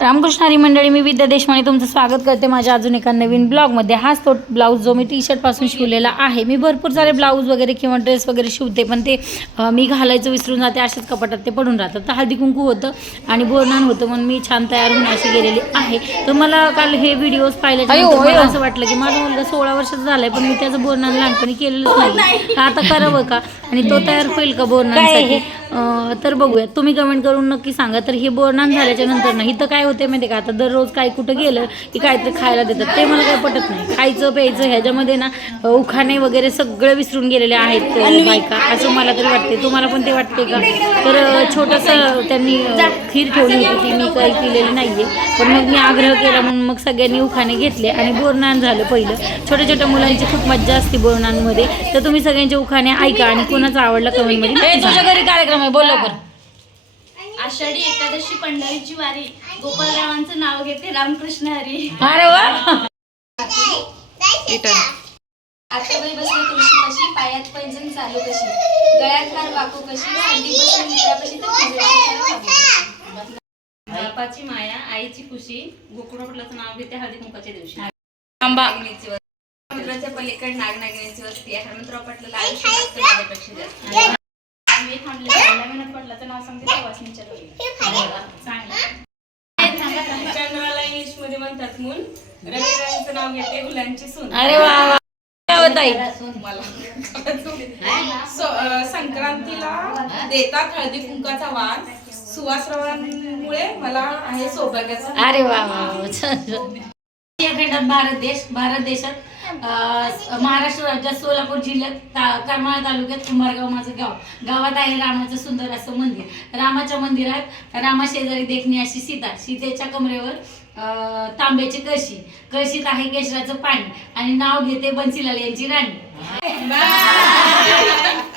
रामकृष्ण हरी मंडळी मी विद्या देशमाने तुमचं स्वागत करते माझ्या अजून एका नवीन ब्लॉगमध्ये. हाच तो ब्लाऊज जो मी टी शर्टपासून शिवलेला आहे. मी भरपूर सारे ब्लाऊज वगैरे किंवा ड्रेस वगैरे शिवते पण ते मी घालायचं विसरून जाते अशाच कपाटात ते पडून राहतात. तर हळदी कुंकू होतं आणि बोरनान होतं म्हणून मी छान तयार होऊन अशी गेलेली आहे. तर मला काल हे व्हिडिओज पाहिल्याच्यानंतर मला असं वाटलं की माझा मुलगा सोळा वर्षाचा झाला आहे पण मी त्याचं बोरनान लहानपणी केलेलंच नाही. आता करावं का? आणि तो तयार होईल का अं, तर बघूया. तुम्ही कमेंट करून नक्की सांगा. तर हे बोरनान झाल्याच्यानंतर ना इथं काय होते माहिती का? आता दररोज काय कुठं गेलं की काहीतरी खायला देतात. ते मला काय पटत नाही. खायचं प्यायचं ह्याच्यामध्ये ना उखाणे वगैरे सगळं विसरून गेलेले आहेत बायका. असं मला तरी वाटते तुम्हाला पण ते वाटते का? तर छोटंसं त्यांनी खीर ठेवली होती ती. मी काही केलेली नाहीये. पण मग मी आग्रह केला म्हणून मग सगळ्यांनी उखाणे घेतले आणि बोरनान झालं पहिलं. छोट्या छोट्या मुलांची खूप मज्जा असते बोरनांमध्ये. तर तुम्ही सगळ्यांचे उखाणे ऐका आणि कोणाचं आवडलं कमेंटमध्ये तुझ्या घरी कार्यक्रम आहे. बोल आषाढी एकादशी पंढरीची वारी. गोपालरावांचं नाव घेते रामकृष्ण हरी. अरे वा. आत्ताबाई बसली तुळशीपाशी पायात पैंजण चालू कशी. गळ्यात हार वाकू कशी संधी बसली मित्रापाशी तर. बापाची माया आईची खुशी. गोकुळापटलाचं नाव घेते हळदी कुंकाच्या दिवशी. आंबा. समुद्राच्या पलीकडे नागनागिनीची वस्ती आहे. हनुमंतराव पाटलाला आयुष्य माझ्यापेक्षा जास्त. मी थांबले पहिल्या महिन्यात पडलाचं नाव सांगते सवासनीच्या चांगलं चंद्राला इंग्लिशमध्ये म्हणतात मूल. रविरायांचं नाव घेते गुलांची सून. अरे वा अ, संक्रांतीला देतात हळदी कुंकाचा वाण सुवासरावांमुळे मला आहे सौभाग्याचा. अरे वा वा भारत देश भारत देशात महाराष्ट्र राज्यात सोलापूर जिल्ह्यात ता- करमाळा तालुक्यात कुंभारगाव माझं गाव. गावात आहे रामाचं सुंदर असं मंदिर. रामाच्या मंदिरात रामा शेजारी देखणी अशी सीता. सीतेच्या कमरेवर अं, तांब्याची कळशी. कळशीत आहे केशराचं पाणी. आणि नाव घेते बन्सीलाल यांची राणी.